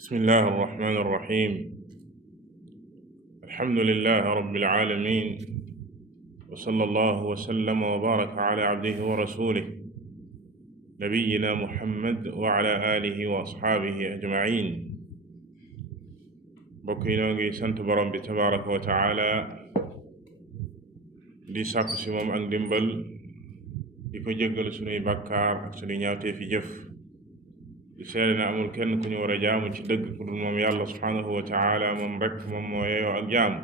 bismillahi arrahmani irrahim alhamdulilahi rabbil alamin wa sallallahu wa sallama wa baraka ala abdihi wa rasulih nabiyina muhammad wa ala alihi wa asxaabihi ajmain. mbokk yi noo ngi sant borom bi tabaraka wa taala di sàkku si moom ak ndimbal di ko jéggal sunuy bàkkaar ak sunuy ñaawtee fi jëf di seede ne amul kenn ku ñu war a jaamu ci dëgg ku dul moom yàlla subhaanahu wa taala moom rek moom moo yeyoo ak jaamu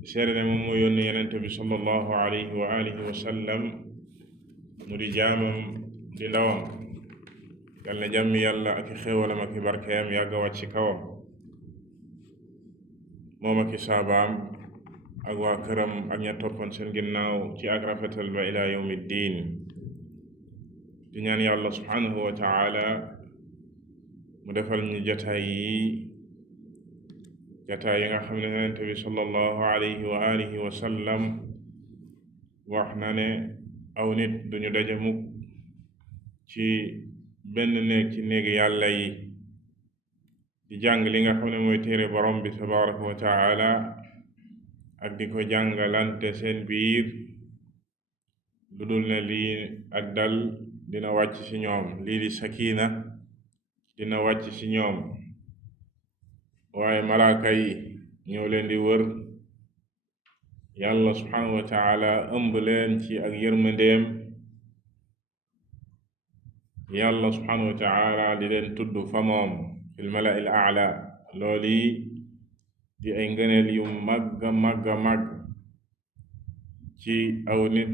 di seede ne moom moo yónni yenente bi sallallahu alayhi wa alihi wa sallam mu di jaamam di ndawam yal na jàmmi yàlla ak i xéewalam ak i barkeem yàgg a wàcc ci kawam moom ak i saabaam ak waa këram ak ña toppoon seen ginnaaw ci ak rafetal ba ila yawmi ddiin. di ñaan yàlla subhaanahu wa taala mu defal ñu jataay yi nga xam ne yonent bi sallallahu alayhi wa alihi wa sallam wax na ne aw nit duñu daje mukk ci benn néeg ci néegi yàlla yi di jàng li nga xam ne mooy téere borom bi tabaraka wa taala ak di ko jàngalante seen biir lu dul ne lii ak dal dina wàcc ci ñoom, lii di sakina dina wàcc ci ñoom, waaye malaaka yi ñoo leen di wër, yàlla subhanahu wa taala ëmb leen ci ak yërmandeem, yàlla subhanahu wa taala di leen tudd fa moom fil mala'il a'la. looli di ay ngëneel yu màgga màgga màgg ci aw nit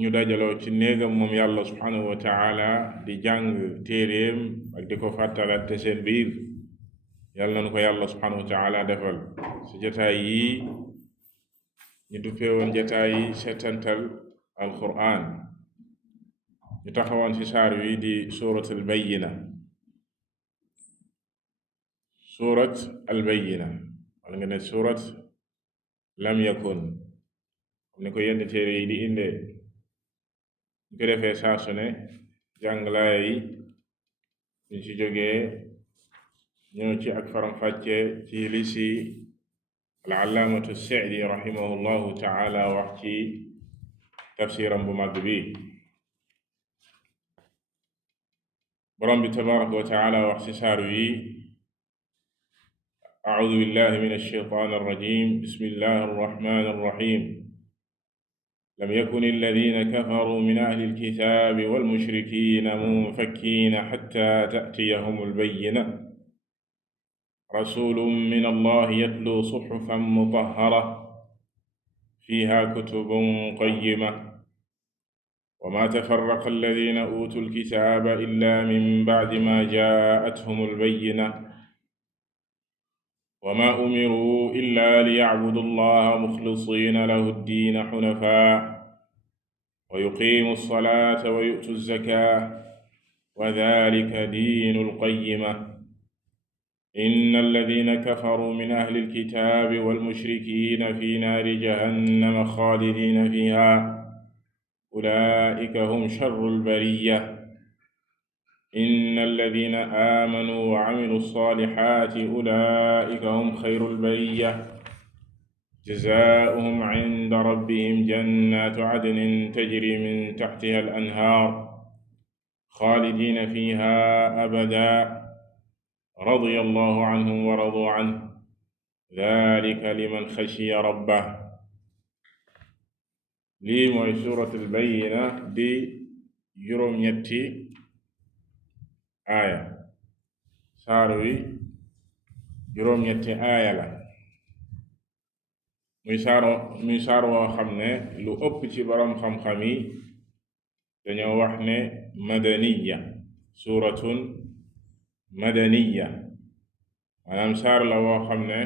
ñu dajaloo ci néegam moom yàlla subhanahu wa taala di jàng téeréem ak di ko fàttalante seen biir. yàlla na ko yàlla subhanahu wa taala defal ci jataay yi ñu duppee woon jataay yi seetantal alquran. ñu taxawoon ci saar wi di surat albayina. surat albayina wala nga ne surat lam yakun ni ko yenn téere yi di indee. ñu ko defee saa su ne jàng laaya yi ñu ci jógee ñëw ci ak faram-fàcce ci li si al-allaamatu Sa'di rahimahullahu taala wax ci tafsiram bu mag bi. borom bi tabaraka wa taala wax ci saar wi a'uudu billahi min ash-shaytaani ar-rajiim bismillahi ar-rahmaani ar-rahiim lam yakun alladina kafaruu min ahli alkitaabi walmushrikiina munfakkiina xatta ta'tiyahum albayyina rasulun min allahi yatluu suxufan mutahhara fiihaa kutubun qayyima wa maa tafarraqa alladina uutuu alkitaaba illaa min ba'di maa jaa'athum albayyina wa maa umiruu illaa liya'budu allaha muxlisiina lahu ddiina xunafaa wa yuqiimu salaata wa yu'tu zakaata wa daalika diinul qayyima inna alladiina kafaruu min ahlil kitaabi wal mushrikiina fi naari jahannama xaalidiina fiihaa ulaa'ika hum sharrul bariyya inna alladina aamanuu wa amilu saalihaati ulaa'ika hum xayrul bariyya jazaa'uhum inda rabbihim jannaatu cadnin tajrii min taxtiha al-anhaar xaalidiina fiihaa abadan radiya allahu canhum wa raduu canhu daalika liman xashiya rabbahu. lii mooy suuratul bayyina di juróom-ñetti aaya. saar wi juróom-ñetti aaya la. muy saar woo xam ne lu ëpp ci boroom xam-xam yi dañoo wax ne madaniya, suuratun madaniya, maanaam saar la woo xam ne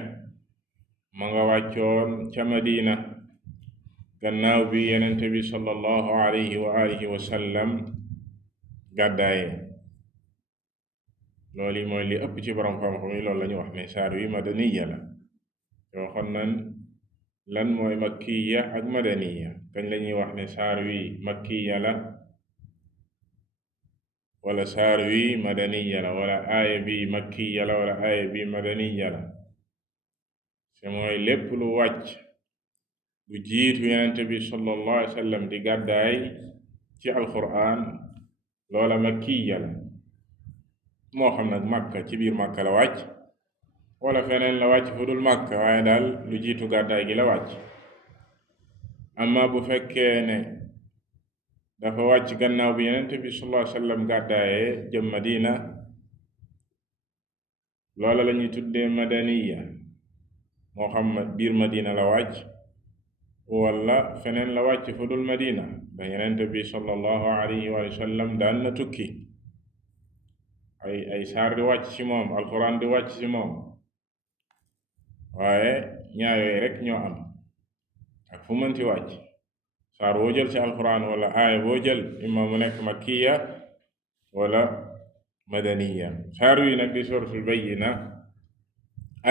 ma nga wàccoon ca Madina gannaaw bi yenente bi sallallahu alayhi wa alihi wa sallam gàddaaye. loolu mooy li ëpp ci borom xam-xam yi loolu la ñu wax ne saar wi madaniya la. yoo xam nan lan mooy makkiya ak madaniya, kañ la ñuy wax ne saar wi makkiya la wala saar wi madaniya la wala aaya bi makkiya la wala aaya bi madaniya la te mooy lépp lu wàcc bu jiitu yonente bi sallallahu alayhi wa sallam di gàddaay ci alquran loola makkiya la moo xam nag Makka ci biir Makka la wàcc wala feneen la wàcc fu dul Makka waaye daal lu jiitu gàddaay gi la wàcc amma bu fekkee ne dafa wàcc gannaaw bi yonent bi sallallahu alayhi wa sallam gàddaayee jëm Madina loola la ñuy tuddee madaniya moo xam biir Madina la wàcc wala feneen la wàcc fu dul Madina da yonent bi sallallahu alayhi wa sallam daan na tukki ay saar di wàcc ci moom alquran di wàcc ci moom waaye ñaar yooyu rek ñoo am ak fu mënti wàcc saar boo jël ci alquran wala aaya boo jël imma mu nekk makkiya wala madaniya saar wi nag di suratul bayyina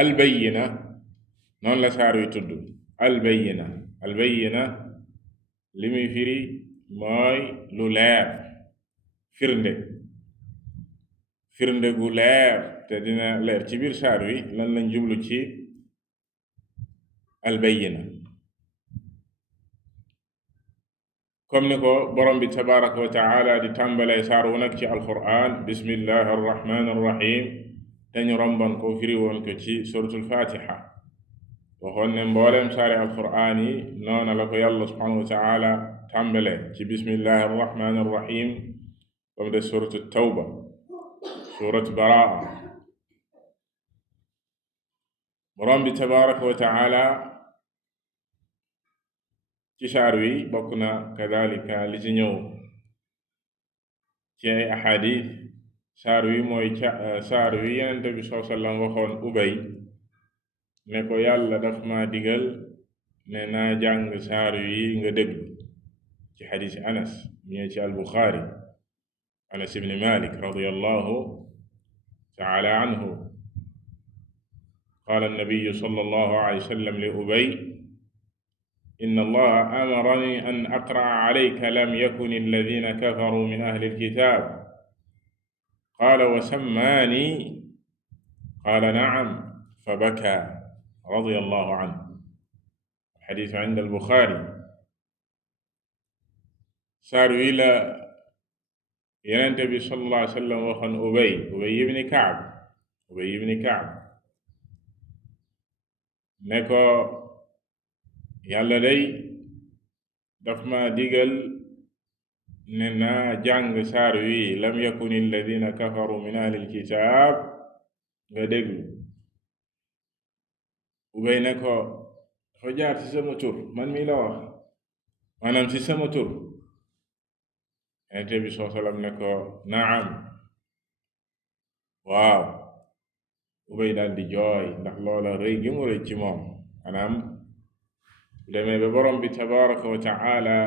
albayyina noonu la saar wi tudd albayyina li muy firi mooy lu leer firnde gu leer te dina leer ci biir saar wi lan lañ jublu ci albayyina comme ni ko borom bi tabaraka wa taala di tàmbalee saar wu nag ci alquran bismillahi arrahmani arrahim te ñu romban ko firi woon ko ci suratul fatiha waxoon ne mbooleem saari alquran yi noona la ko yàlla subhanahu wa taala tàmbalee ci bismillahi arrahmani arrahim comme de suratu tawba suratu baraa borom bi tabaraka wa taala ci saar wi bokk na kadalika li ci ñëw ci ay ahadis saar wi mooy saar wi Yonent bi sallallahu alayhi wa sallam waxoon Ubay ne ko yàlla daf ma digal ne naa jàng saar wi nga déglu ci xadisi Anas ñëw ci al-Buxaari Anas ibn Malik radiyallahu taala anhu qaala an-nabiyyu sallallahu alayhi wa sallam li Ubay inna allaha amarani an aqra'a alayka lam yakun alladhina kafaru min ahli alkitab qaala wa sammaani qaala na'am fa baka radiyallahu anhu alxadiis inda albuxaari saar wi la Yonent bi sallallahu alayhi wa sallam waxoon Ubay ibni Ka'b ne ko yàlla day daf ma digal ne naa jàng saar wi lam yakun alladina kafaru min ahli alkitaab nga déglu Ubay ne ko dafa jaar ci sama tur man mi la wax maanaam ci sama tur Yonent bi sallallahu alayhi wa sallam ne ko naam waaw Ubay daal di jooy ndax loola rëy gi mu rëy ci moom maanaam demee ba borom bi tabaraka wa taala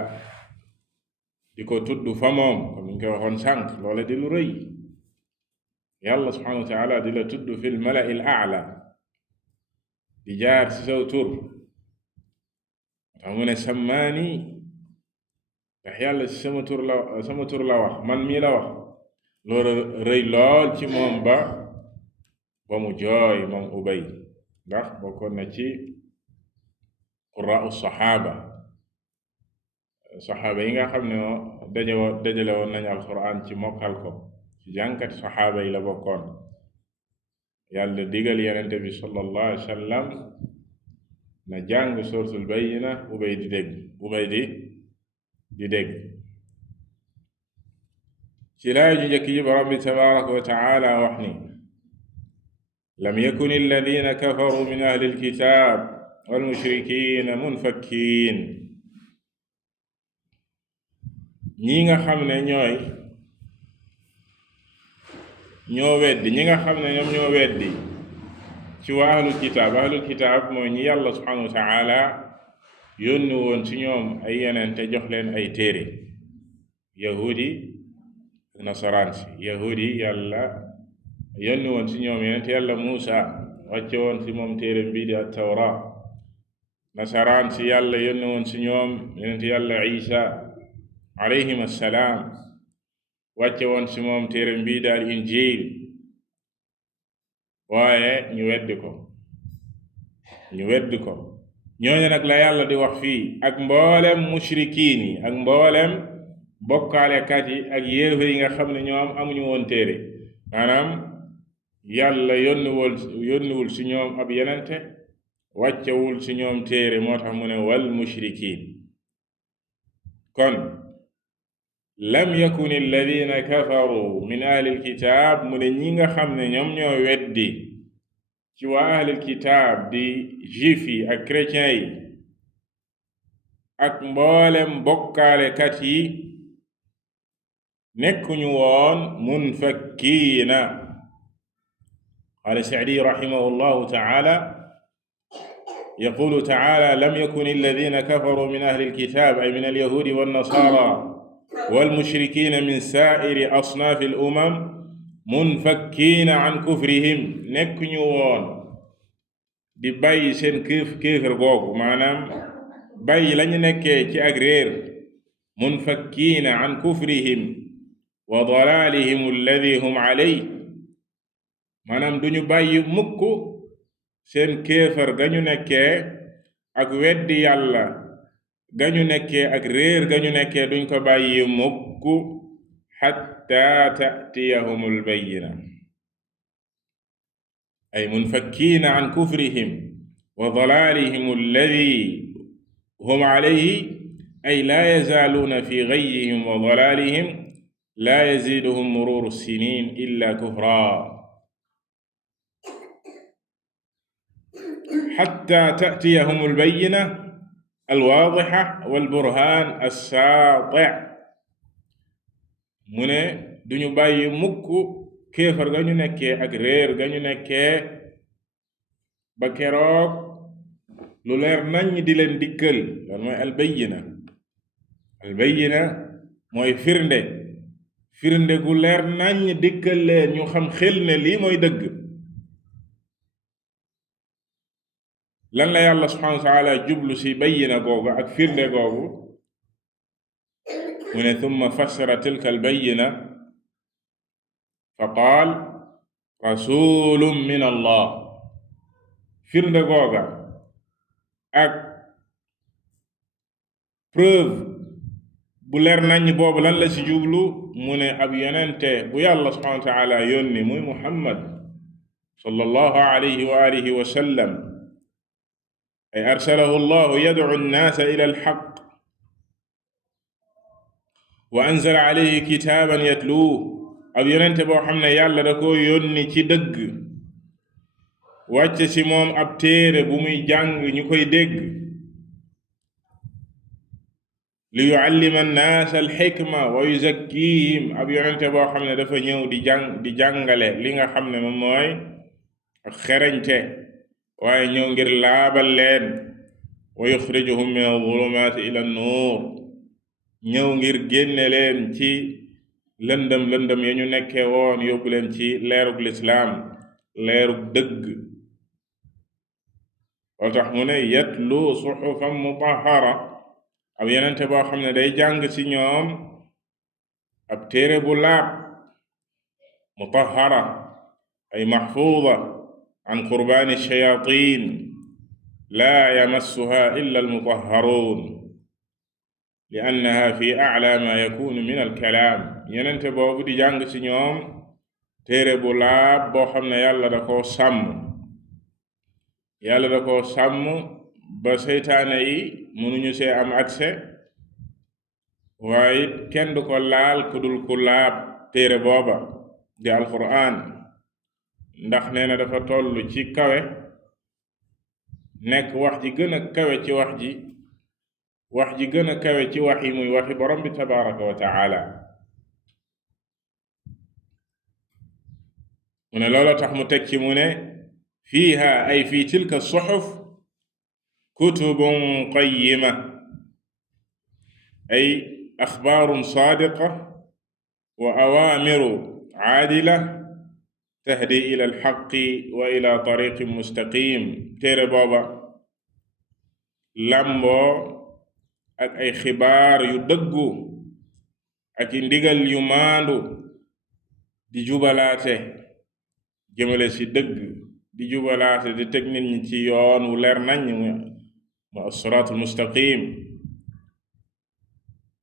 di ko tudd fa moom comme ni ñu koy waxoon sànq loola di lu rëy yàlla subhanahu wa taala di la tudd fi l-mala'i al-a'la di jaar ci saw tur tax mu ne sammaani ndax yàlla ci sama tur la wax man mii la wax loolu rëy lool ci moom ba mu jooy moom Ubay ndax bokkoon na ci qura'u saxaaba yi nga xam ne dajale woon nañu alquran ci mokkal ko ci jànkat saxaaba yi la bokkoon yàlla digal Yonent bi sallallahu alayhi wa sallam na jàng suratul bayyina Ubay di dégg ci laaya ju njëkk ji borom bi tabaraka wa taala wax ni lam yakun alladina kafaru min ahli alkitab walmushrikiina munfakkiin ñi nga xam ne ñoo weddi ñi nga xam ne ñoom ñoo weddi ci waa ahlul kitaab mooy ñi yàlla subhanahu wa taala yónni woon ci ñoom ay yeneen te jox leen ay téere yahudi ak nasaraan si yahudi yàlla yónni woon ci ñoom yeneen te yàlla Muusa wàcce woon ci moom téere bii di at-Tawra nasaraan si yàlla yónni woon ci ñoom yeneen te yàlla Isa alayhim assalaam wàcce woon ci moom téere bii daal injiil waaye ñu weddi ko ñooñu nag la yàlla di wax fii ak mboolem mushrikiin yi ak mboolem bokkaalekat yi ak yéefar yi nga xam ne ñoom amuñu woon téere maanaam yàlla yónniwul ci ñoom ab yenente wàccewul ci ñoom téere moo tax mu ne wal mushrikiin kon lam yakun alladina kafaru min ahlil kitaab mu ne ñi nga xam ne ñoom ñoo weddi ci waa ahlil kitaab di juif yi ak chrétiens yi ak mboolem bokkaalekat yi nekkuñu woon munfakkiina qaala Sa'di rahimahu llahu taala yaqulu taala lam yakun alladina kafaru min ahlil kitaab ay min alyahudi wannasaara walmushrikiina min saa'iri asnaafi al-umam munfakkiina an kufrihim nekkuñu woon di bàyyi seen kéefër googu maanaam bàyyi lañu nekkee ci ak réer munfakkiina an kufrihim wa dalaalihim alladi hum alayhi maanaam duñu bàyyi mukk seen kéefër gañu nekkee ak weddi yàlla gañu nekkee ak réer gañu nekkee duñ ko bàyyi mukk xatta ta'tiyahum albayyina ay munfakkiina an kufrihim wa dalaalihim alladi hum alayhi ay laa yazaaluuna fi gayyihim wa dalaalihim laa yaziiduhum muruuru siniin illaa kufraa xatta ta'tiyahum albayyina alwaadixa walburhaan assaati' mu ne duñu bàyyi mukk kéefar ga ñu nekkee ak réer ga ñu nekkee ba keroog lu leer nañ di leen dikkal loolu mooy albayyina mooy firnde gu leer nañ dikkal leen ñu xam xel ne lii mooy dëgg lan la yàlla subhanahu wa taala jublu ci bayyina googu ak firnde googu mu ne thumma fassara tilka albayyina fa qaal rasulun min allah firnde googa ak preuve bu leer nañ boobu lan la ci jublu mu ne ab yonente bu yàlla subhanahu wa taala yónni muy muhammad sallallahu alayhi wa alihi wa sallam ay arsalahu allahu yad'u an-naasa ila al-haqq wa anzala alayhi kitaaban yatluuhu ab yonente boo xam ne yàlla da ko yónni ci dëgg wàcce ci moom ab téere bu muy jàng ñu koy dégg li yu'allima an-naasa al-hikma wa yuzakkiihim ab yonente boo xam ne dafa ñëw di jàngale li nga xam ne moom mooy ak xereñte waaye ñëw ngir laabal leen wa yuxrijuhum min adh-dhulumaati ila an-nuur ñëw ngir génne leen ci lëndëm ya ñu nekkee woon yóbbu leen ci leerug lislaam leerug dëgg wal tax mu ne yatlu suxufan mutahhara ab yenente boo xam ne day jàng ci ñoom ab téere bu laab mutahhara ay mahfuuda an qurbaani shayatin laa yamassuha illa almutahharuun li annaha fi a'laa ma yakunu min alkalaam yenente boobu di jàng ci ñoom téere bu laab boo xam ne yàlla da koo sàmm ba seytaane yi mënuñu see am accès waaye kenn du ko laal ku dul ku laab téere booba di alquran ndax nee na dafa toll ci kawe nekk wax ji gën a kawe ci wax ji gën a kawe ci wax yi muy waxi borom bi tabaraka wa taala mu ne loola tax mu teg ci mu ne fiiha ay fi tilka suxuf kutubun qayyima ay axbaarun saadiqa wa awaamiru caadila tahdi ila alxaqi wa ila tariqin mustaqim téere booba lamboo ak ay xibaar yu dëggu ak i ndigal yu maandu di jubalaate jëmale ci dëgg di jubalaate di teg nit ñi ci yoon wu leer nañ mu as-siraatul mustaqim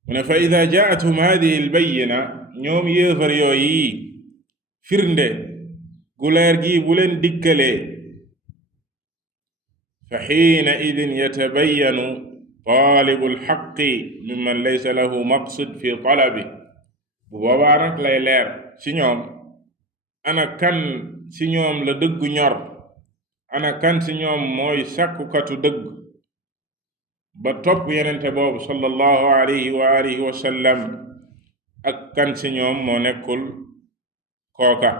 mu ne fa ida jaathum hadihi albayina ñoom yéefar yooyi firnde gu leer gi bu leen dikkalee fa xiina idin yatabayanu taalibu alxaqi mimman laysa lahu maqsad fi talabi bu boobaa nag lay leer ci ñoom ana kan ci ñoom la dëggu ñor ana kan ci ñoom mooy sàkkukatu dëgg ba topp yenente boobu sallallahu alayhi wa alihi wa sallam ak kan ci ñoom moo nekkul kooka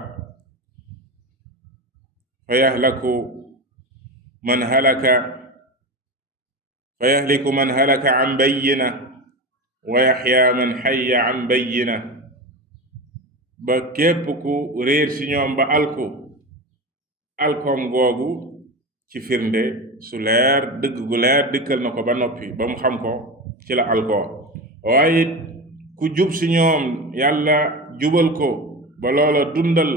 fa yahliku man halaka an bayyina wa yaxya man xayya an bayyina ba képp ku réer ci ñoom ba alkoom googu ci firnde su leer dëgg gu leer dikkal na ko ba noppi ba mu xam ko ci la alkoo waaye ku jub ci ñoom yàlla jubal ko ba loola dundal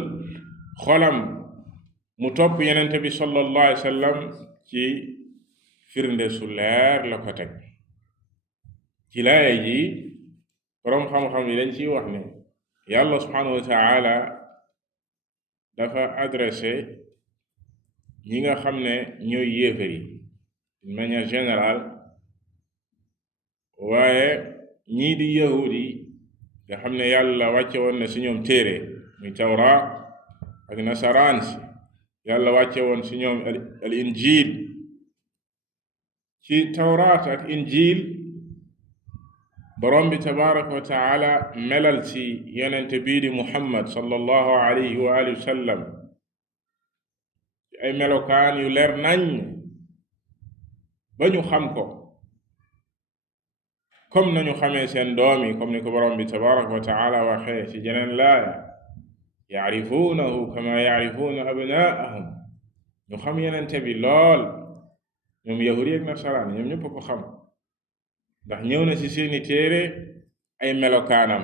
xolam mu topp yenente bi sallallahu alayhi wa sallam ci firnde su leer la ko teg ci laaya ji boroom xam-xam yi dañ ciy wax ne yàlla subhanahu wa taala dafa adressé ñi nga xam ne ñooy yéefar yi d'une manière générale waaye ñii di yahud yi nga xam ne yàlla wàcce woon na ci ñoom téere muy tawra ak nasaraan si yàlla wàcce woon ci ñoom al injil ci tawraat ak injil borom bi tabaraka wa taala melal ci yonente bii di muhammad sallallahu alayhi wa alihi wa sallam ci ay melokaan yu leer nañ ba ñu xam ko comme nañu xamee seen doom yi comme ni ko borom bi tabaraka wa taala waxee ci jeneen laaya yaarifuunahu kama yaarifuuna abnaahum ñu xam yenente bi lool ñoom yahudi ak nasaraan ñoom ñëpp ko xam ndax ñëw na ci seeni téere ay melokaanam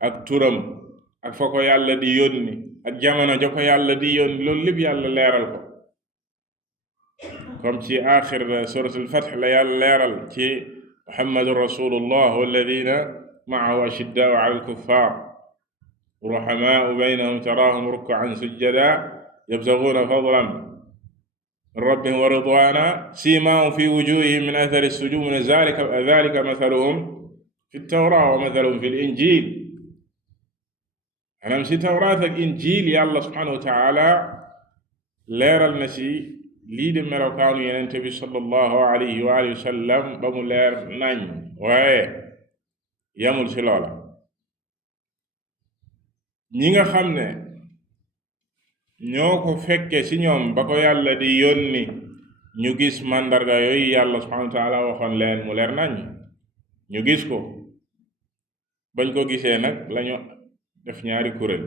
ak turam ak fa ko yàlla di yónni ak jamono ja ko yàlla di yónni loolu lépp yàlla leeral ko comme ci aaxir suratul fath la yàlla leeral ci muhammadun rasulullah walladina maahu ashiddaau ala alkuffar ruhamaau baynahum taraahum rukkaan sujjada yabtaguuna fadlan min rabbihim wa ridwaana siimaahum fi wujuhihim min athari sujud min dhalika mathaluhum fi tawra wa mathaluhum fi linjil maanaam si tawraat ak injil yàlla subhanahu wa taala leeral na si lii di melokaanu yenente bi sallallahu alayhi wa alihi wa sallam ba mu leer nañ waaye yamul si loola ñi nga xam ne ñoo ko fekke ci ñoom ba ko yàlla di yónni ñu gis màndarga yooyu yàlla subhanahu wa taala waxoon leen mu leer nañ ñu gis ko bañ ko gisee nag lañu def ñaari kuréel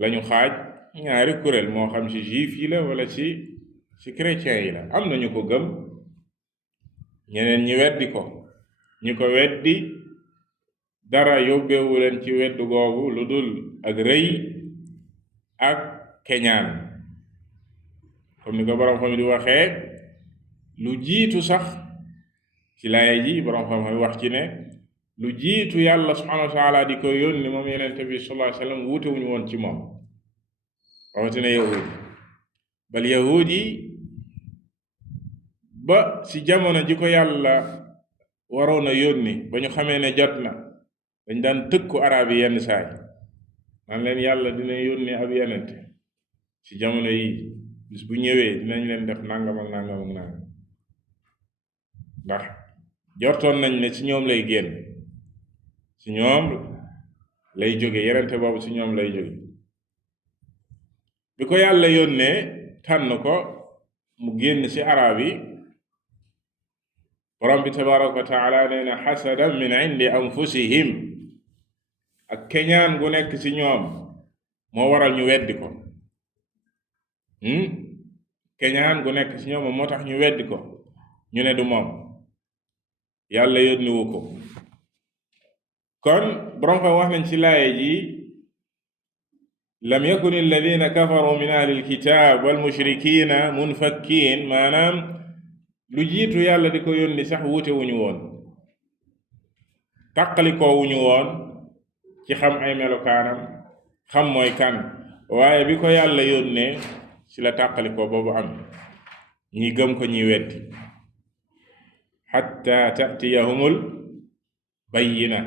lañu xaaj ñaari kuréel moo xam ci juif yi la wala ci chrétien yi la am nañu ko gëm ñeneen ñi weddi ko ñi ko weddi dara yóbbeewu leen ci weddu googu lu dul ak rëy ak keñaan comme ni ko boroom xam di waxee lu jiitu sax ci laaya ji boroom xam wax ci ne lu jiitu yàlla subhanahu wa taala di ko yónni moom yenente bi sallallahu alayhi wa sallam wuute wuñu woon ci moom rawatina yahud bal yahud yi ba ci jamono ji ko yàlla waroon a yónni ba ñu xamee ne jot na dañ daan tëkku arab yi yenn saay naan leen yàlla dina yónni ab yenente ci jamono yi bis bu ñëwee dinañ leen def nangam ak nangam ak nangam ndax jortoon nañ ne ci ñoom lay génn ci ñoom lay jóge yenente boobu ci ñoom lay jóge bi ko yàlla yónnee tànn ko mu génn ci arab yi borom bi tabaraka wa taala nee na xasadan min indi anfusihim ak keñaan gu nekk ci ñoom moo waral ñu weddi ko keñaan gu nekk ci ñoom moo tax ñu weddi ko ñu ne du moom yàlla yónniwu ko kon borom xam wax nañ ci laaye ji lam yakun alladina kafaru min ahli alkitab walmushrikina munfakkiin maanaam lu jiitu yàlla di ko yónni sax wuute wuñu woon tàqalikoo wuñu woon ci xam ay melokaanam xam mooy kan waaye bi ko yàlla yónnee ci la tàqalikoo boobu am ñi gëm ko ñi weddi xatta tatiyahumul bayyina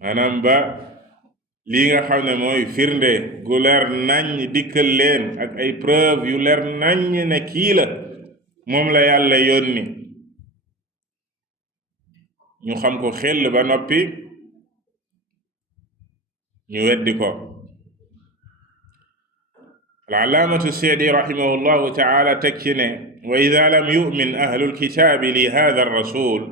maanaam ba lii nga xam ne mooy firnde gu leer naññ dikkal leen ak ay preuve yu leer naññ ne kii la moom la yàlla yónni ñu xam ko xel ba noppi ñu weddi ko al-allaamatu Sa'di rahimahullahu taala teg ci ne wa ida lam yu'min ahlul kitaabi li hada ar-rasul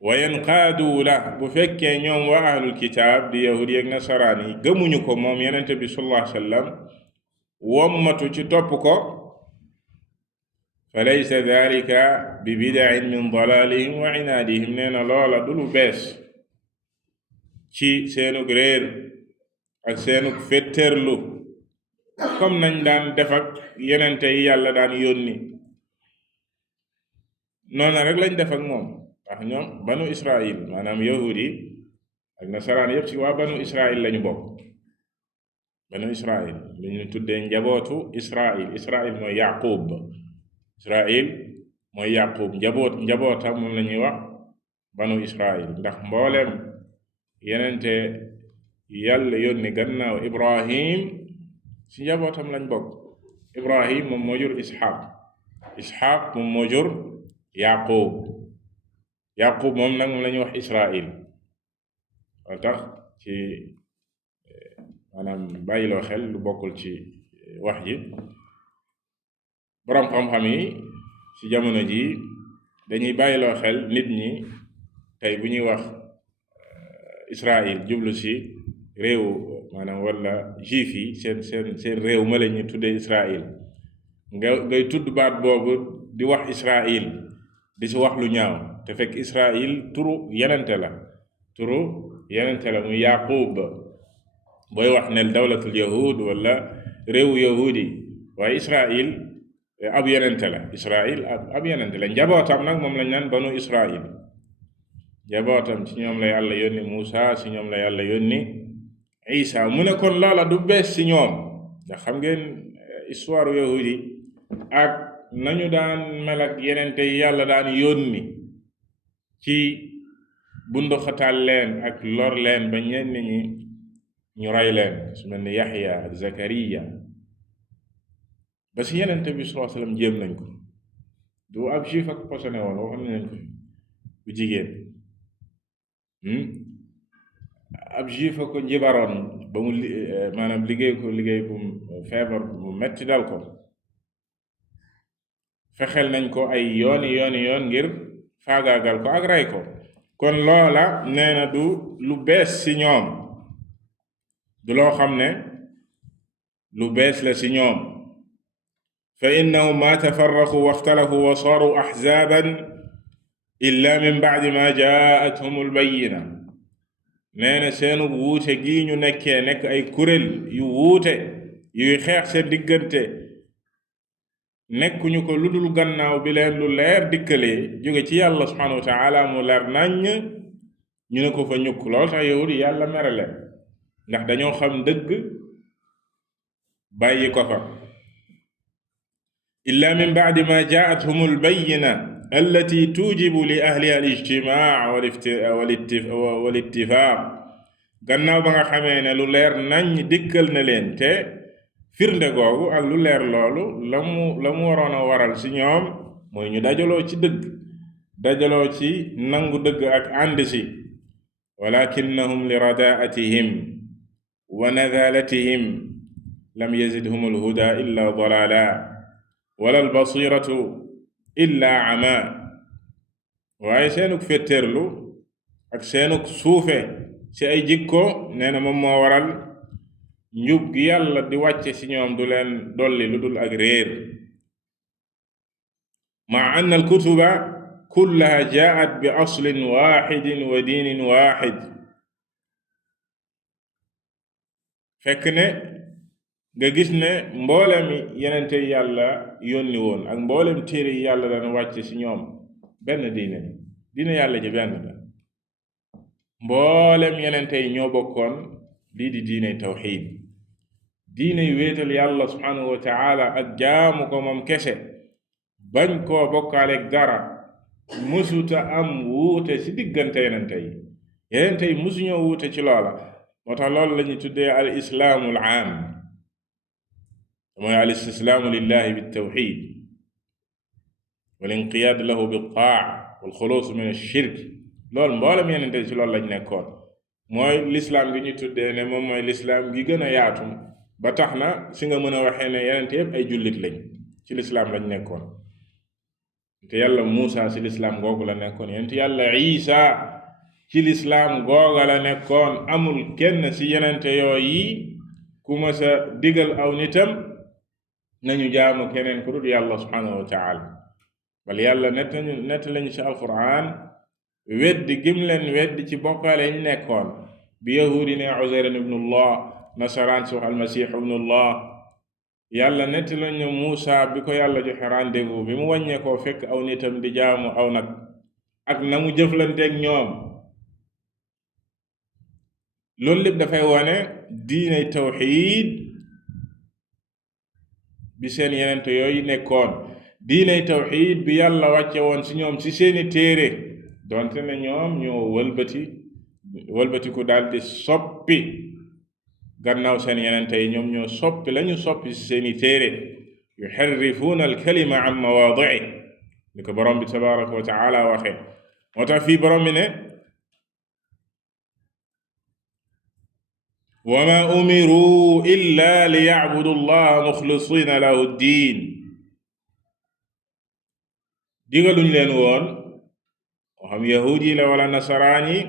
wa yanqaadu la bu fekkee ñoom waa ahlul kitaab di yahudi ak nasaraan yi gëmuñu ko moom yenente bi sallallahu alayhi wa sallam wommatu ci topp ko fa laysa dalika bi bida'in min dalalihim wa inaadihim nee na loola du lu bees ci seenug réer ak seenug féttéerlu comme nañ daan def ak yenente yi yàlla daan yónni noona rek lañ def ak moom ndax ñoom banu israil maanaam yahudi ak nasaraan yépp ci waa banu israil lañu bokk banu israil lu ñu tuddee njabootu israil israil mooy yaqub israil mooy yaqub njabootam moom la ñuy wax banu israil ndax mbooleem yenente yàlla yónni gannaaw ibrahim ci njabootam lañ bokk ibrahim moom moo jur ishaq moom moo jur yaqub moom nag moom la ñuy wax israil wala tax ci maanaam bàyyiloo xel lu bokkul ci wax ji boroom xam-xam yi ci jamono ji dañuy bàyyiloo xel nit ñi tey bu ñuy wax israil jublu ci réew maanaam wala juif yi seen réew ma la ñuy tuddee israil ngay tudd baat boobu di wax israil di ci wax lu ñaaw te fekk israil turu yenente la muy yaqub booy wax ne dawlatul yahud wala réewu yahudi waaye israil ab yenente la israil ab yenente la njabootam nag moom lañ naan banu israil njabootam ci ñoom la yàlla yónni Muusa ci ñoom la yàlla yónni Isa mu ne kon loola du bees ci ñoom ndax xam ngeen histoire yahudi ak nañu daan mel ak yenente yi yàlla daan yónni ci bunduxatal leen ak lor leen ba ñenn ñi ñu rey leen su mel ni Yaxya ak Zakariya ba ci yenente bi sallallahu alayhi wasallam jéem nañ ko du ab juif ak posone woon waxoon nañ ko bu jigéen ab juif a ko njibaroon ba mu maanaam liggéey bu feebar bu metti dal ko fexeel nañ ko ay yoon ngir faagaagal ko ak rey ko kon loola nee na du lu bees ci ñoom du loo xam ne lu bees la ci ñoom fa innahum ma tafarraqu waxtalafu wa saaru ahzaaban illa min ba'di ma jaa'athum al-bayyina nee na seenu wuute gi ñu nekkee nekk ay kuréel yu wuute yuy xeex seen diggante nekkuñu ko lu dul gannaaw bi leen lu leer dikkalee jóge ci yàlla subhanahu wa ta'ala mu leer naññ ñu ne ko fa ñukk lool tax yahudi yàlla mere leen ndax dañoo xam dëgg bàyyi ko fa illa min ba'di ma jaa'athum al-bayyina allati tujibu li ahliha al-ijtimaa' wal ittifaaq gannaaw ba nga xamee ne lu leer nañ dikkal na leen te firnde googu ak lu leer loolu la mu waroon a waral ci ñoom mooy ñu dajaloo ci dëgg dajaloo ci nangu dëgg ak ànd ci walakinnahum li radaa'atihim wa nadaalatihim lam yazidhum al-hudaa illa dalaala wala al-basiiratu illa ama waaye seenuk fetteerlu ak seenuk suufe ci ay jikko nee na moom moo waral njub gi yàlla di wàcce ci ñoom du leen dolli lu dul ak réer ma anna alkutuba kullaha jaat bi aslin waxidin wa diinin waxid fekk ne nga gis ne mboolem yenente yàlla yónni woon ak mboolem téere yi yàlla dana wàcce ci ñoom benn diine yàlla ji benn la mboolem yenente yi ñoo bokkoon lii di diine tawxiid diine yu wéetal yàlla subhanahu wa taala ak jaamu ko moom kese bañ koo bokkaaleeg dara musuta am wuute ci diggante yenente yi musuñoo wuute ci loola moo tax loolu la ñu tuddee al islaamu al aam mooy al istislaamu lillahi bitawxid wal inqiyaad lahu bittaa wal xuluus min ashirk loolu mboolem yenente ci loolu lañ nekkoon mooy lislaam gi ñu tuddee ne moom mooy lislaam gi gën a yaatu ba tax na si nga mën a waxee ne yenente yépp ay jullit lañ ci lislaam lañ nekkoon te yàlla Muusa ci lislaam googu la nekkoon yenente yàlla Isa ci lislaam googa la nekkoon amul kenn ci yenente yooyi ku mës a digal aw nitam nañu jaamu keneen ku dul yàlla subhanahu wa taala wala yàlla nett lañu ci alquran weddi gim leen weddi ci bokkaale ñu nekkoon bi yahudi ne Uzayr ibnullah nasaraan si wax almasih ibnullah yàlla nett lañu Muusa bi ko yàlla joxe rendez-vous bi mu wàññee koo fekk aw nitam di jaamu aw nag ak na mu jëflanteeg ñoom loolu lépp dafay wone diine tawxiid bi seen yenente yooyu nekkoon diine tawxiid bi yàlla wàcce woon ci ñoom ci seeni téere donte ne ñoom ñoo wëlbatiku daldi soppi gannaaw seen yenente yi ñoom ñoo soppi lañu soppi ci seeni téere yuxarrifuuna alkalima an mawaadi'i ni ko borom bi tabaraka wa taala waxe moo tax fii borom bi ne wa ma umiru illa li yacbudu allaha muxlisina lahu ddiin digaluñ leen woon moo xam yahuud yi la wala nasaraan yi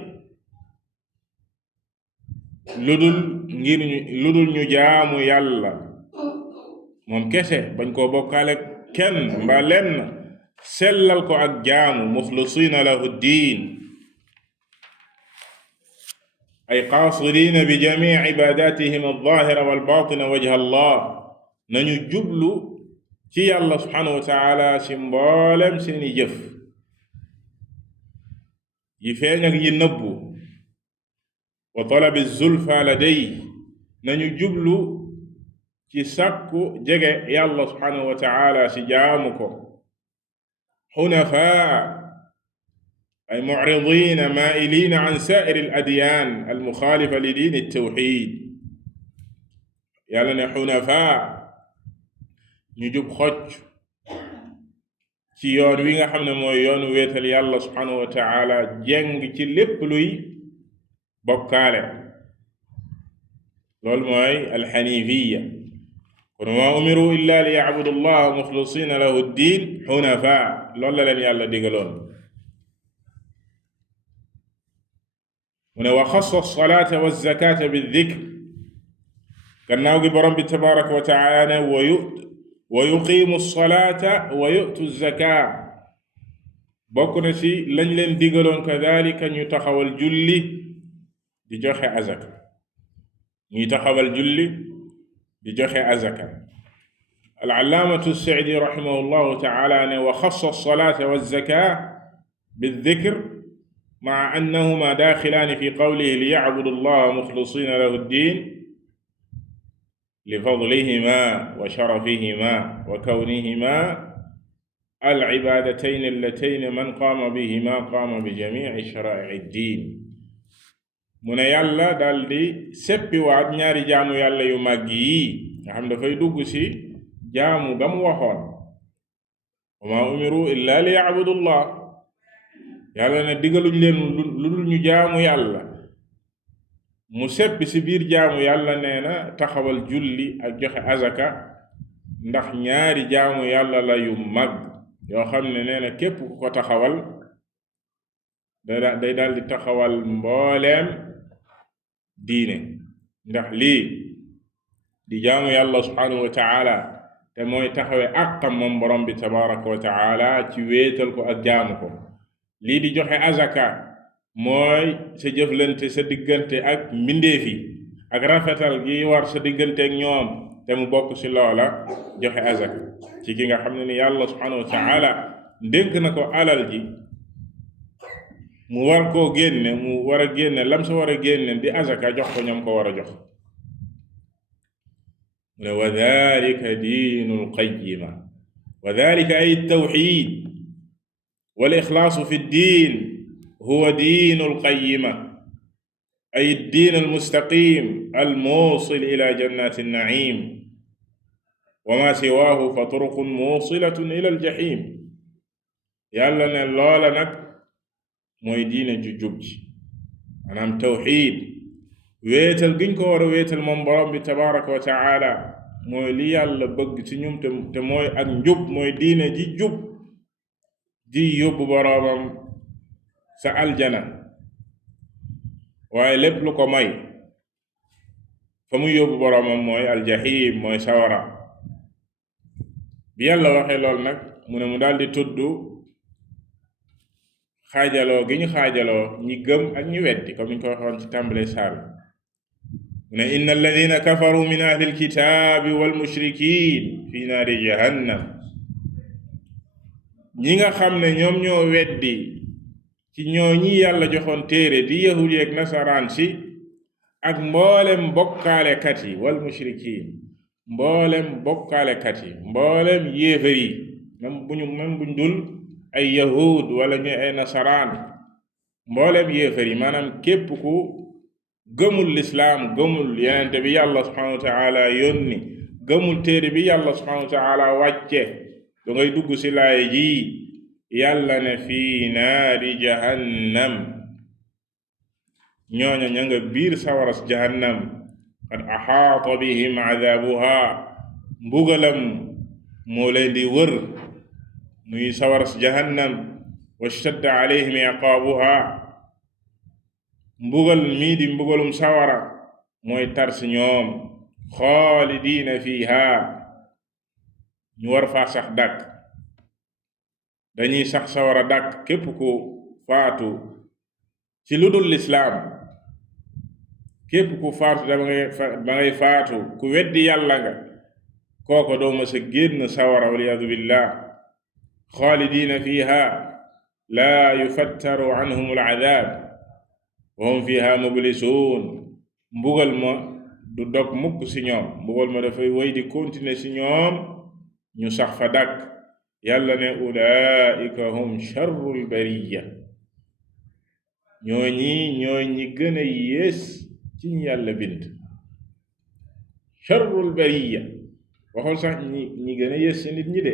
lu dul ñu jaamu yàlla moom kese bañ koo bokkaale kenn mbaa lenn sellal ko ak jaamu muxlisina lahu ddiin ay qaasiriina bi jamii cibadatihim alzaahira walbaatina wajha allah nañu jublu ci yàlla subhanahu wa taala ci mboolem seeni jëf yi feeñ ak yi nëbbu wa talabi zulfa laday nañu jublu ci sàkku jege yàlla subhanahu wa taala ci jaamu ko xunafaa ay mucridiina maa'iliina an saa'iri al-adyaan al-muxaalifa li diini at-tawxiid yàlla ne xunafaa ñu jub xocc ci yoon wi nga xam ne mooy yoonu wéetal yàlla subhanahu wa taala jeng ci lépp luy bokkaale loolu mooy alxanifiya kon maa umiru illa li yacbudu allaha muxlisina lahu ddiin xunafaa loolu la leen yàlla digaloon mu ne wa xassa salaata wa zakaata biddikr gannaaw gi borom bi tabaraka wa taala ne wa yuqiimu salaata wa yu'tu zakaa bokk na ci lañ leen digaloon kadalika ñu taxawal julli di joxe azaka ñuy taxawal julli di joxe azaka al-allaamatu as-Sa'di rahimahu llahu taala ne wa xassa salaata wa zakaa biddikr ma'a annahumaa daaxilaani fi qawlihi liya'budu allaha muxlisiina lahu ddiin lifadlihimaa wa sharafihimaa wa kawnihimaa al-cibaadatayn allatayni man qaama bihimaa qaama bi jamiici sharaa'ici ddiin mu ne yàlla daldi seppiwaat ñaari jaamu yàlla yu màgg yi nga xam dafay dugg ci jaamu gam waxoon wa maa umiru illaa liya'budu allah yàlla ne digaluñ leen lu dul ñu jaamu yàlla mu seppi ci biir jaamu yàlla nee na taxawal julli ak joxe azaka ndax ñaari jaamu yàlla la yu mag yoo xam ne nee na képp ku ko taxawal day daldi taxawal mbooleem diine ndax lii di jaamu yàlla subhanahu wa taala te mooy taxawe àqam moom borom bi tabaraka wa taala ci wéetal ko ak jaamu ko lii di joxe azaka mooy sa jëflante sa diggante ak mbindeef yi ak rafetal gi war sa digganteeg ñoom te mu bokk ci loola joxe azaka ci ki nga xam ne ni yàlla subhanahu wa taala dénk na ko alal ji mu war koo génne mu war a génne lam sa war a génne di azaka jox ko ñoom ko war a jox mu ne wa dalika diinul qayyima wa dalika ay tawxid wal ixlaasu fi diin huwa diinul qayyima ay diin almustaqim almuusil ila jannati nnaim wa ma siwaahu fa turuqun muusilatun ila aljahim yàlla ne loola nag mooy diine ju jub ji maanaam tawxiid wéetal giñ ko war a wéetal moom borom bi tabaraka wa taala mooy li yàlla bëgg ci ñum te mooy ak njub mooy diine ji jub ji yóbbu boroomam sa aljana waaye lépp lu ko may fa muy yóbbu boroomam mooy aljahim mooy sawara bi yàlla waxee lool nag mu ne mu daldi tudd xaajaloo gi ñu xaajaloo ñi gëm ak ñi weddi comme ni ñu ko waxoon ci tàmbale saar mu ne inna alladina kafaru min ahli alkitaabi walmushrikin fi naari jahannam ñi nga xam ne ñoom ñoo weddi ci ñoo ñi yàlla joxoon téere di yahudi ak nasaraan si ak mboolem bokkaalekat yi walmushrikin mboolem bokkaalekat yi mboolem yéefar yi même buñ dul ay yahud wala ñu ay nasaraan mboolem yéefar yi maanaam képp ku gëmul lislaam gëmul yenente bi yàlla subhanahu wa taala yónni gëmul téere bi yàlla subhanahu wa taala wàcce da ngay dugg ci laay ji yàlla ne fii naari jahannam ñooña ña nga biir sawaras jahannam qad axaata bihim adabuha mbugalam moo leen di wër muy sawaras jahannam washtadda alayhim iqaabuha mbugal mii di mbugalum sawara mooy tar si ñoom xaalidiina fiiha ñu war faa sax dàkk dañuy sax sawara dàkk képp ku faatu ci lu dul lislaam képp ku faatu da ngay faatu ku weddi yàlla nga kooko doo ma sa génn sawara waliyadu billah xaalidiina fiiha laa yufattaru anhum alcadaab wa hum fiiha mublisuun mbugal ma du dog mukk ci ñoom mbugal ma dafay wéy di continuer ci ñoom ñu sax fa dàkk yàlla ne ulaika hum sharrul bariya ñooy ñi gën a yées ci ñi yàlla bind sharrul bariya waxul sax ñi gën a yées ci nit ñi de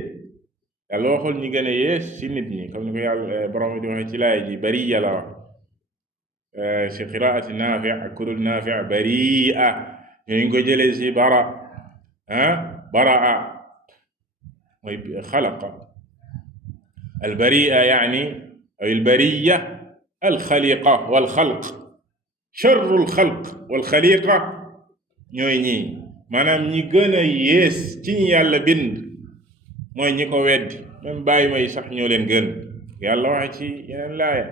yàlla waxul ñi gën a yées ci nit ñi comme ni ko yàlla borom di waxee ci laay ji bariya la wax ci qiraati Naafi ak kudul Naafi bari'a ñooñu ko jëlee ci baraa mooy xalaqa albari'a yaani aw albariya alxaliqa walxalq charrul xalq walxaliqa ñooy ñii maanaam ñi gën a yées ci ñi yàlla bind mooy ñi ko weddi même bàyyi may sax ñoo leen gën yàlla waxe ci yeneen laaya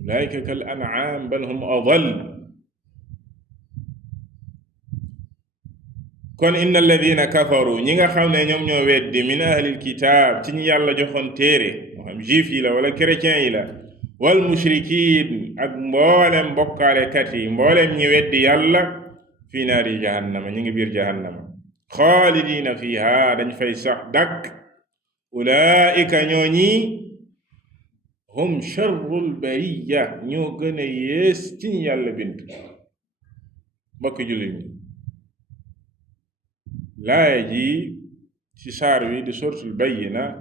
ulaika kal an'am bal hum adall kon inna alladina kafaru ñi nga xam ne ñoom ñoo weddi min ahlil kitaab ci ñi yàlla joxoon téere moo xam juif yi la wala chrétien yi la wal mushrikin ak mboolem bokkaalekat yi mboolem ñi weddi yàlla fi naari jahannama ñi ngi biir jahannama xaalidina fiha dañ fay sax dàkk ulaika ñoo ñi hum sharrul bariya ñoo gën a yées ci ñi yàlla bind mbokk jullit ñi laaya ji ci saar wi di suratul bayyina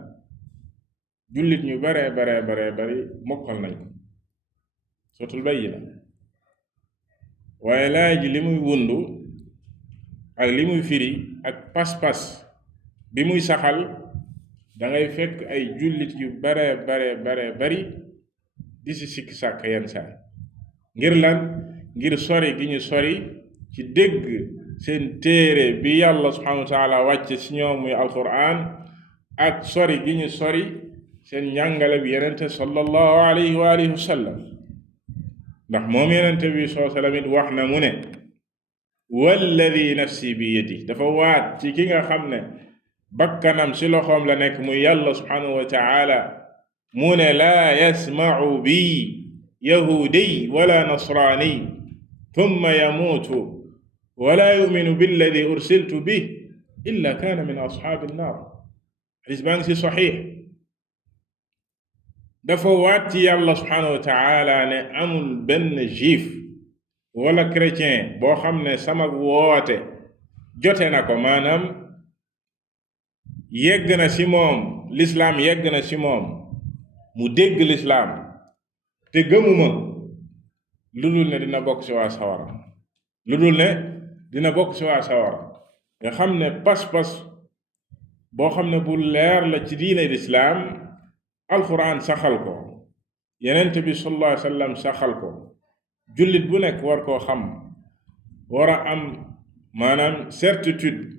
jullit ñu bare bari mokkal nañ ko suratul bayyina waaye laaya ji li muy wundu ak li muy firi ak pas-pas bi muy saxal dangay fekk ay jullit yu bare bari di si sikki sàkk yenn saa ngir lan ngir sori gi ñu sori ci dégg seen téere bi yàlla subhanahu wa taala wàcce ci ñoom muy alquran ak sori gi ñu sori seen njàngale bi yenente sallallahu alayhi wa alihi wa sallam ndax moom yonente bi soo salamit wax na mu ne walladi nafsi bi yadi dafa waat ci ki nga xam ne bakkanam ci loxoom la nekk muy yàlla subhanahu wa taala mu ne laa yasma'u bi yahudiy wala nasrani thumma yamuutu wala yuminu billadi ursiltu bih illa kaana min ashaabi nnaar. xadis baa ngi si saxiix. dafa waat ci yàlla subhanahu wa taala ne amul benn juif wala chrétien boo xam ne sama woote jote na ko, maanaam yegg na ci moom, lislaam yegg na ci moom, mu dégg lislaam te gëmuma, lu dul ne dina bokk ci waa sawara, lu dul ne dina bokk ci waa sawara. nga xam ne pas-pas boo xam ne bu leer la ci diine lislaam, alquran saxal ko, yenent bi sallallahu alayhi wa sallam saxal ko, jullit bu nekk war koo xam, war a am maanaam certitude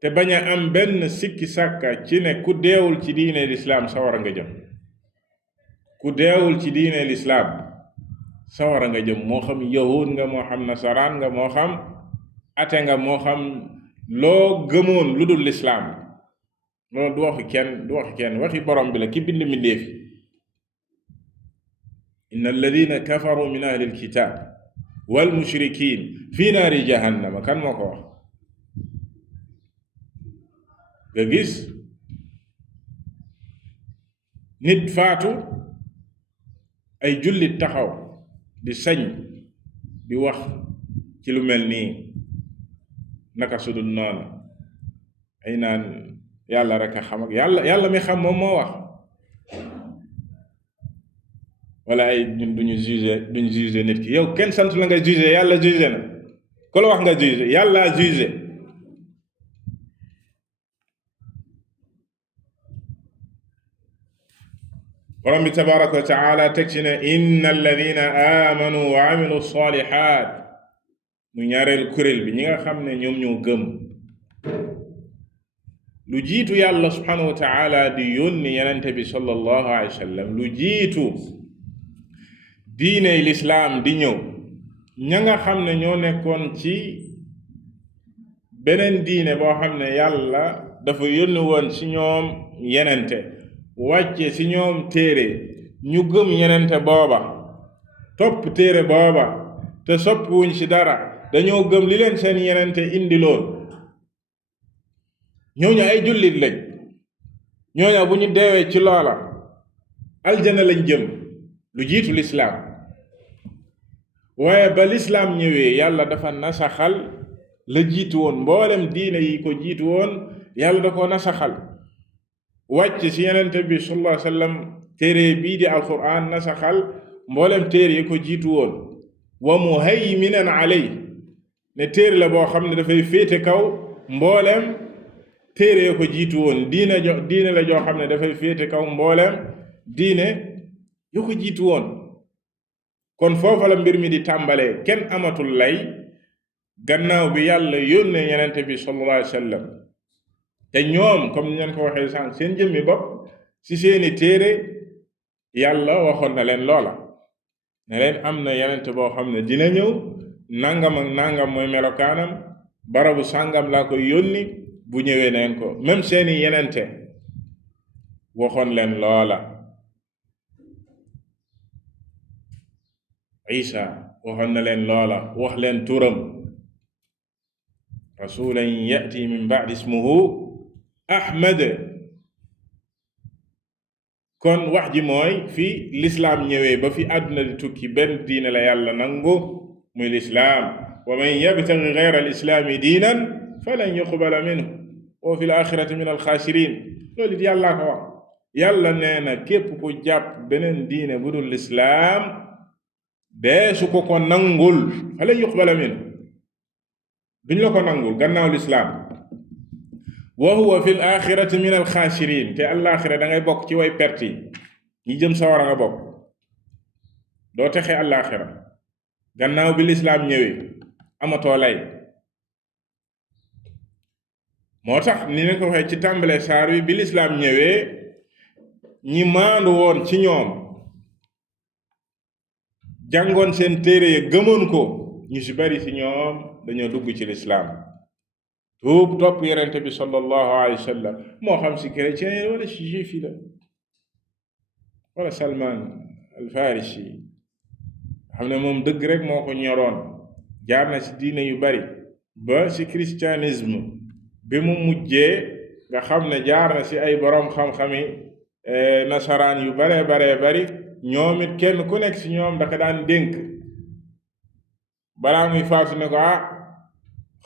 te bañ a am benn sikki sàkka ci ne ku deewul ci diine lislaam sawara nga jëm. ku deewul ci diine lislaam sawara nga jëm, moo xam yahud nga, moo xam nasaraan nga, moo xam ate nga, moo xam loo gëmoon lu dul lislaam. loolu du waxi kenn waxi borom bi la ki bind mbindeef. inna alladina kafaru min ahli alkitab wal mushrikin fi naari jahannama. kan moo ko wax? nga gis nit faatu, ay jullit taxaw di sañ di wax ci lu mel nii naka sudul noonu, ay naan yàlla rek a xam ak yàlla mi xam moom moo wax, wala ay ñun duñu juger nit ki. yow kenn sant la nga juger, yàlla juger na. ku la wax nga juger? yàlla juger. borom bi tabaraka wa taala teg ci ne inna alladina amanu wa amilu salihat, mu ñaareel kuréel bi, ñi nga xam ne ñoom ñoo gëm lu jiitu yàlla subhanahu wa taala di yónni yenente bi sallallahu alayhi wa sallam, lu jiitu diiney lislaam di ñëw, ña nga xam ne ñoo nekkoon ci beneen diine boo xam ne yàlla dafa yónni woon ci ñoom yenente, wàcce ci ñoom téere, ñu gëm yenente booba, topp téere booba te soppiwuñ ci dara, dañoo gëm li leen seen yenente indiloon. ñooñu ay jullit lañ, ñooñu bu ñu deewee ci loola aljana lañ jëm lu jiitu lislaam. waaye ba lislaam ñëwee yàlla dafa nasaxal la jiitu woon, mboolem diine yi ko jiitu woon yàlla da ko nasaxal, wàcc ci yenente bi sallallahu alayhi wa sallam téere bii di alquran, nasaxal mboolem téere yi ko jiitu woon, wa muhayminan alay, ne téere la boo xam ne dafay féete kaw mboolem téere yi ko jiitu woon. diine la joo xam ne dafay féete kaw mboolem diine yu ko jiitu woon. kon foofa la mbir mi di tàmbalee, kenn amatul lay gannaaw bi yàlla yónnee yenente bi sallallahu alayhi wa sallam. te ñoom comme ni leen ko waxee sànq, seen jëmmi bopp ci seeni téere yàlla waxoon na leen loola, ne leen am na yenente boo xam ne dina ñëw, nangam ak nangam mooy melokaanam, barabu sàngam laa koy yónni, bu ñëwee neen ko. même seeni yenente waxoon leen loola. Isa waxoon na leen loola, wax leen turam, rasulan yati min ba'di ismuhu Ahmad. kon wax ji mooy fi lislaam ñëwee ba fi àdduna di tukki, benn diine la yàlla nangu, muy lislaam. wa man yabtaghi ghayra al-islaami diinan falan yuqbala minhu wa fi l-aaxirati min al-xaasiriin. loolu it yàllaa ko wax. yàlla nee na képp ku jàpp beneen diine bu dul lislaam, dee su ko nangul, falan yuqbala minhu, duñ la ko nangul gannaaw lislaam. wa huwa fi l-aaxirati min al-xaasiriin, te àllaaxira da ngay bokk ci way perte yi, ñi jëm sawara nga bokk, doo texe àllaaxira. gannaaw bi lislaam ñëwee amatoo lay. moo tax ni leen ko waxee ci tàmbale saar wi, bi lislaam ñëwee ñi maandu woon ci ñoom jàngoon seen téere ya gëmoon ko ñu ci bari ci ñoom dañoo dugg ci lislaam tuub topp yonente bi sallallahu alayhi wa sallam moo xam ci chrétien yi wala ci juif yi la wala Salman al Farisi xam ne moom dëgg rek moo ko ñoroon jaar na ci diine yu bari ba ci christianisme bi mu mujjee nga xam ne jaar na ci ay boroom xam-xami nasaraan yu baree bari ñoom it kenn ku nekk ci ñoom daka daan dénk balaa muy faatu ne ko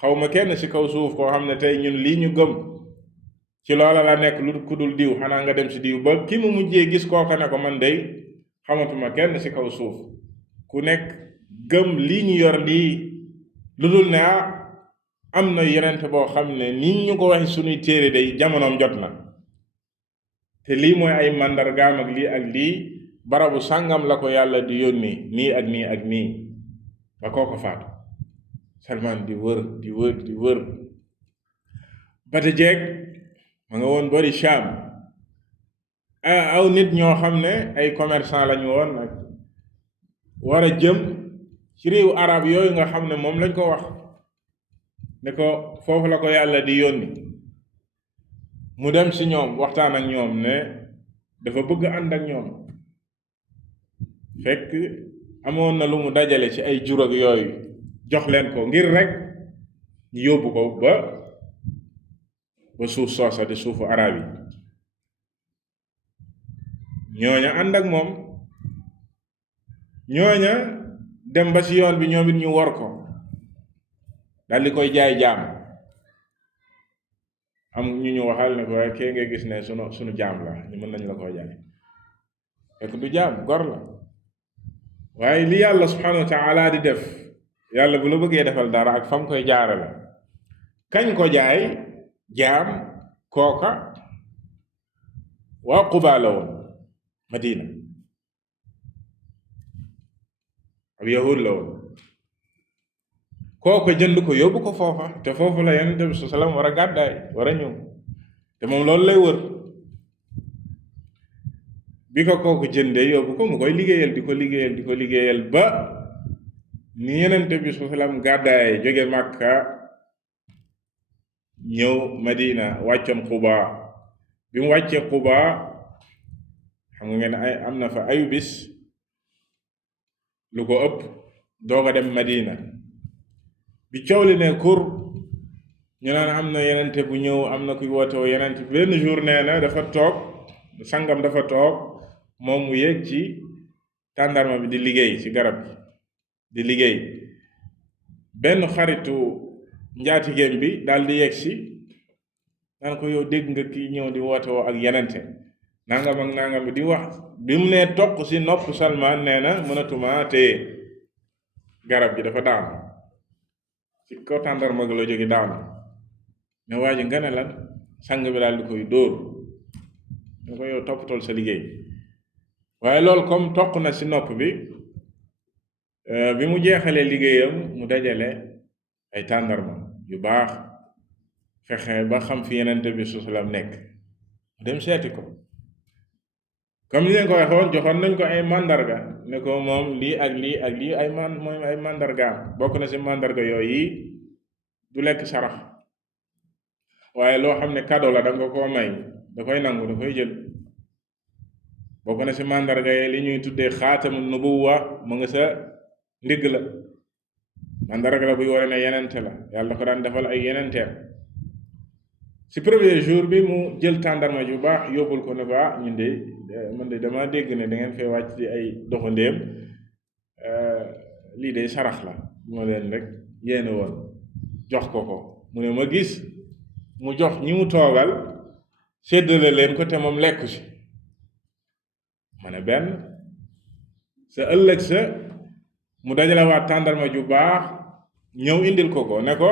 xawma kenn ci kaw suuf koo xam ne tey ñun lii ñu gëm ci loola la nekk lu ku dul diw xanaa nga dem ci diw ba ki mu mujjee gis kooka ne ko man dey xamatuma kenn ci kaw suuf ku nekk gëm lii ñu yor lii lu dul ne am na yenente boo xam ne nii ñu ko waxe sunuy téere day jamonoom jot na te lii mooy ay màndargaam ak lii barabu sàngam la ko yàlla di yónni nii ak nii ak nii ba kooko faatu Salman di wër ba te jeeg ma nga woon bari Sham aw nit ñoo xam ne ay commerçant lañu woon nag war a jëm ci réewu arab yooyu nga xam ne moom lañ ko wax ne ko foofu la ko yàlla di yónni mu dem ci ñoom waxtaan ak ñoom ne dafa bëgg ànd ak ñoom fekk amoon na lu mu dajale ci ay jur ak yooyu jox leen ko ngir rek ñu yóbbu ko ba suuf soosa di suufu arab yi ñooña ànd ak moom ñooña dem ba ci yoon bi ñoom it ñu wor ko daldi koy jaay jaam am ñu waxal ne ko waaye kee ngay gis ne sunu jaam la ñu mën nañ la koo jaay fekk du jaam gor la waaye li yàlla subhanahu wa ta'ala di def yàlla bu la bëggee defal dara ak fam koy jaare la kañ ko jaay jaam kooka waa Quba la woon Madina ab yahud la woon kooka jënd ko yóbbu ko foofa te foofu la Yonent bi sallallahu alayhi wasallam war a gàddaay war a ñëw te moom loolu lay wër bi ko kooku jëndee yóbbu ko mu koy liggéeyal di ko liggéeyal ba ni Yonent bi sallallahu alayhi wasallam gàddaay jóge Makka ñëw Madina wàccoon Quba bi mu wàccee Quba xam nga ngeen am na fa ayu bis lu ko ëpp doog a dem Madina bi coow li ne kur ñu naan am na yenente bu ñëw am na kuy woote woo yenente benn jour nee na dafa toog sangam dafa toog moom mu yéeg ci tàndarma bi di liggéey ci garab gi di liggéey benn xaritu njaatigéem bi daal di yegg si naan ko yow dégg nga kii ñëw di woote woo ak yenente nangam ak nangam bi di wax bi mu nee toq si nopp Salman nee na mënatuma téye garab gi dafa daanu ci kaw tàndarma gi la jóge daanu ne waa ji nga ne lan sang bi daal di koy dóor ne ko yow toppatool sa liggéey waaye loolu comme toq na si nopp bi mu jeexalee liggéeyam mu dajale ay tàndarma yu baax fexe ba xam fi Yonent bi sallam nekk mu dem seeti ko comme ni leen ko waxoon joxoon nañ ko ay mandarga ne ko moom lii ak lii ak lii mooy ay mandargaam bokk na ci mandarga yooyu du lekk sarax waaye loo xam ne cadeau la danga koo may da koy nangu da koy jël bokk na ci mandarga yi li ñuy tuddee xaatamu nubuwa mu nga sa ndigg la mandarga la buy wone ne yenente la yàlla ko daan defal ay yenenteem ci premier jour bi mu jël tàndarma ju baax yóbbul ko ne ko ñun de man de dama dégg ne da ngeen fay wàcc di ay doxandéem lii de sarax la bu ma leen rek yéene woon jox ko mu ne ma gis mu jox ñi mu toogal séddale leen ko te moom lekku ci ma ne benn sa ëllëg sa mu dajale waat tàndarma ju baax ñëw indil ko ne ko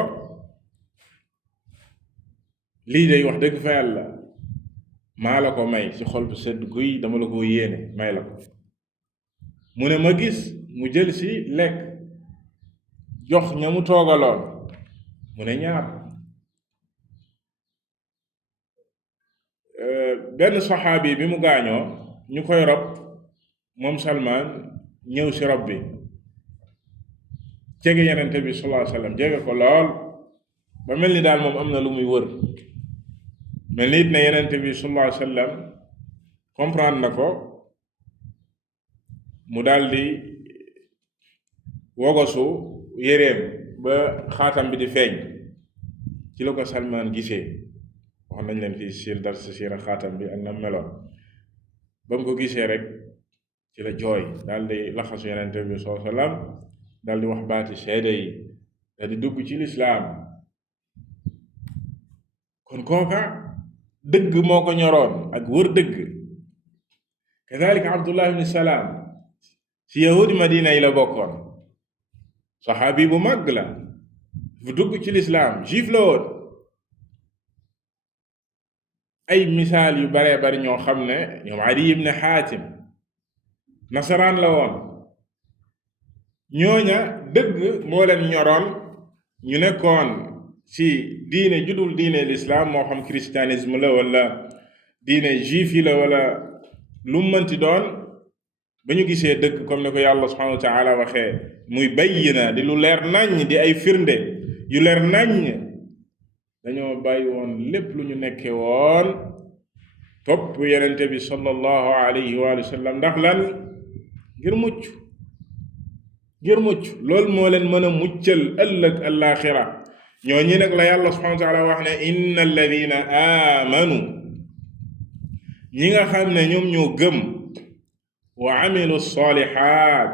lii day wax dëgg fa yàlla maa la ko may ci xol bu sedd guy dama la ko yéene may la ko mu ne ma gis mu jël ci lekk jox ña mu toogaloon mu ne ñaar benn saxaabi bi mu gaañoo ñu koy rob moom Salman ñëw ci rob bi jege yenente bi sallallahu alayhi wasallam jege ko lool ba mel ni daal moom am na lu muy wër mel ni it ne yenente bi sallallahu alayhi wasallam comprendre na ko mu daldi wogosu yéreem ba xaatam bi di feeñ ci la ko Salmaan gisee wax nañ leen fii siir dar si siira xaatam bi ak na meloon ba mu ko gisee rek ci la jooy daldi laxasu yenente bi sallallahu alayhi wasallam daldi wax baati seede yi daldi dugg ci lislaam kon kooka dëgg moo ko ñoroon ak wër dëgg kadhalika Abdullah ibn Salaam ci yahudi Madina yi la bokkoon saxaabi bu màgg la bu dugg ci lislaam juif la woon ay misaal yu baree bari ñoo xam ne ñoom Adi ibn Xaatim nasaraan la woon ñooña dëgg moo leen ñoroon ñu nekkoon ci diine judul diine lislaam moo xam christianisme la wala diine juif yi la wala lu mënti doon ba ñu gisee dëgg comme ni ko yàlla subhanahu wa taala waxee muy bayyina di lu leer naññ di ay firnde yu leer naññ dañoo bàyyi woon lépp lu ñu nekke woon topp yenente bi sallallahu alayhi wa sallam ndax lan ngir mucc loolu moo leen mën a muccal ëllëg alaaxira ñoo ñi nag la yàlla subhanahu wa taala wax ne inna alladina aamanu ñi nga xam ne ñoom ñoo gëm wa amilu salihaat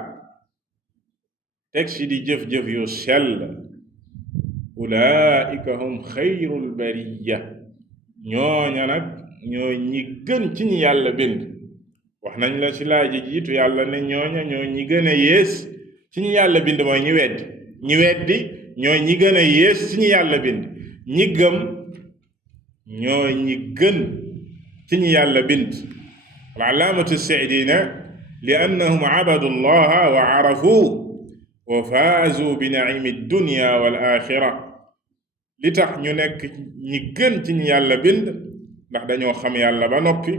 teg si di jëf-jëf yu sell ulaika hum xayrul bariya ñooña nag ñoo ñi gën ci ñi yàlla bind wax nañ la ci laaji jiitu yàlla ne ñooña ñoo ñi gën a yées ci ñi yàlla bind mooy ñi weddi ñooy ñi gën a yées ci ñi yàlla bind ñi gëm ñooy ñi gën ci ñi yàlla bind al-allaamatu as-Sa'diina li annahum abadu llaha wa arafuu wa faazu bi naimi ad-dunya wal aaxira li tax ñu nekk ñi gën ci ñi yàlla bind ndax dañoo xam yàlla ba noppi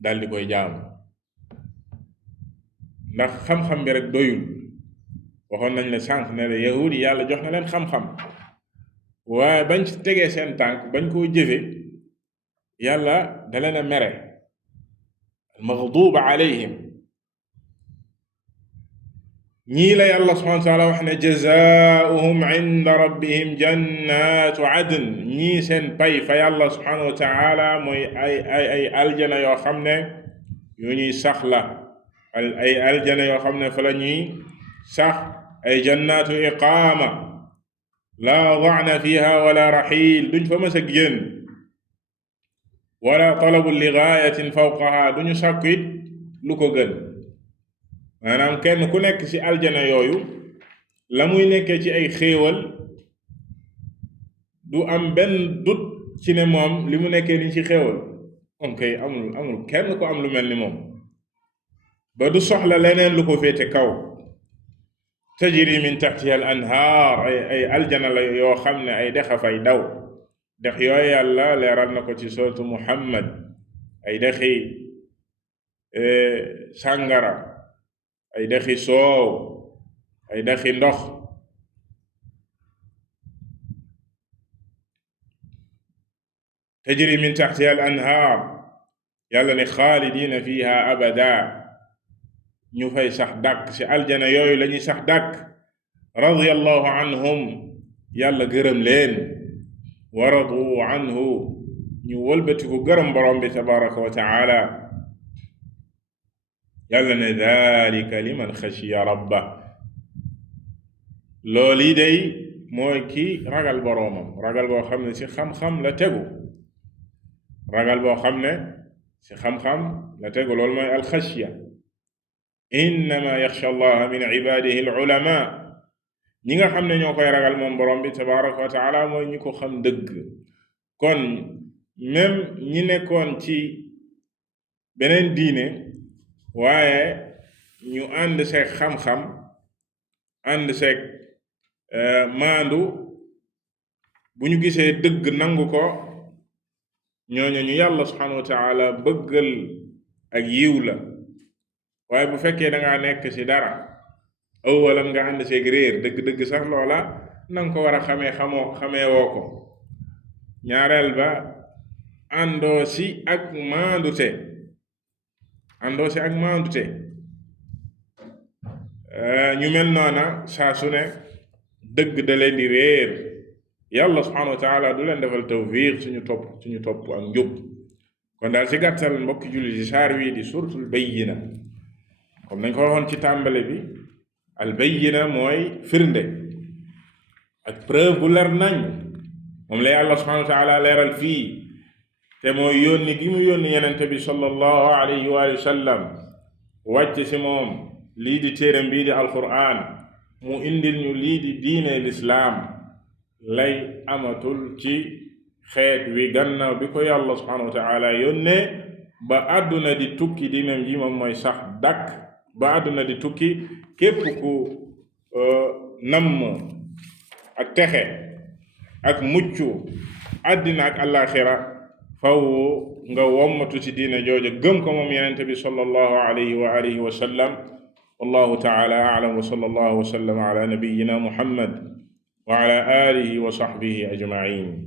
daldi koy jaamu ndax xam-xam bi rek doyul waxoon nañ la sànq ne la yahud yi yàlla jox na leen xam-xam waaye bañ ci tegee seen tànk bañ koo jëfe yàlla da leen a mere almaghduba alayhim ñii la yàlla subhanahu wa taala wax ne jazaauhum inda rabbihim jannatu adn ñii seen pay fa yàlla subhanahu wa taala mooy ay aljana yoo xam ne yu ñuy sax la ay aljana yoo xam ne fa la ñuy sax ay jannatu iqaama laa da'na fiha wala raxiil duñ fa mës a génn wala talabu li gaayatin fawqaha duñu sàkku it lu ko gën maanaam kenn ku nekk ci aljana yooyu la muy nekkee ci ay xéewal du am benn dut ci ne moom li mu nekkee ni ci xéewal moom kay amul kenn ko am lu mel ni moom ba du soxla leneen lu ko féete kaw tajri min taxtiha al anhaar ay aljana la yoo xam ne ay dexa fay daw dex yooyu yàlla leeral na ko ci sourate Muhammad ay dexi sàngara ay dexi soow ay dexi ndox tajri min taxtiha al anhaar yàlla ne xaalidina fiha abada ñu fay sax dàkk ci aljana yooyu lañuy sax dàkk radiyallahu anhum yàlla gërëm leen wa radu anhu ñu wëlbatiku gërëm borom bi tabaraka wa taala yàlla ne dalika liman xashiya rabba loolu day mooy ki ragal boroomam ragal boo xam ne ci xam-xam la tegu ragal boo xam ne ci xam-xam la tegu loolu mooy alxashiya innama yaxsha allaha min ibadihi al ulama ñi nga xam ne ñoo koy ragal moom borom bi tabaraka wa taala mooy ñi ko xam dëgg kon même ñi nekkoon ci beneen diine waaye ñu ànd seeg xam-xam ànd seeg maandu bu ñu gisee dëgg nangu ko ñooñu ñu yàlla subhanahu wa taala bëggal ak yiw la waaye bu fekkee dangaa nekk ci dara awalam nga ànd seeg réer dëgg-dëgg sax loola nanga ko war a xamee woo ko. ñaareel ba àndoo si ak maandute ñu mel noona saa su ne dëgg da leen di réer. yàlla subhanahu wa taala du leen defal tawfiq suñu topp ak njub. kon daal ci gàttal mbokki julli ci saar wi di suratul bayyina comme nañ ko waxoon ci tàmbale bi, al bayyina mooy firnde ak preuve bu leer nañ. moom la yàlla subhanahu wa taala leeral fii te mooy yónni gi mu yónni yenente bi sallallahu alayhi wa sallam wàcc ci moom lii di téeram bii di alquran mu indil ñu lii di diine lislaam lay amatul ci xeet wi gannaaw bi ko yàlla subhanahu wa taala yónnee ba àdduna di tukki diinam ji moom mooy sax dakk ba àdduna di tukki. képp ku namm ak texe ak mucc àddina ak àllaaxira faw nga wommatu ci diine jooja gëm ko moom yenente bi sallallahu alayhi wa alihi wa sallam. wallahu taala a'lam wa sallallahu wa sallam ala nabiyyina muhammad wa ala alihi wa sahbihi ajma'in.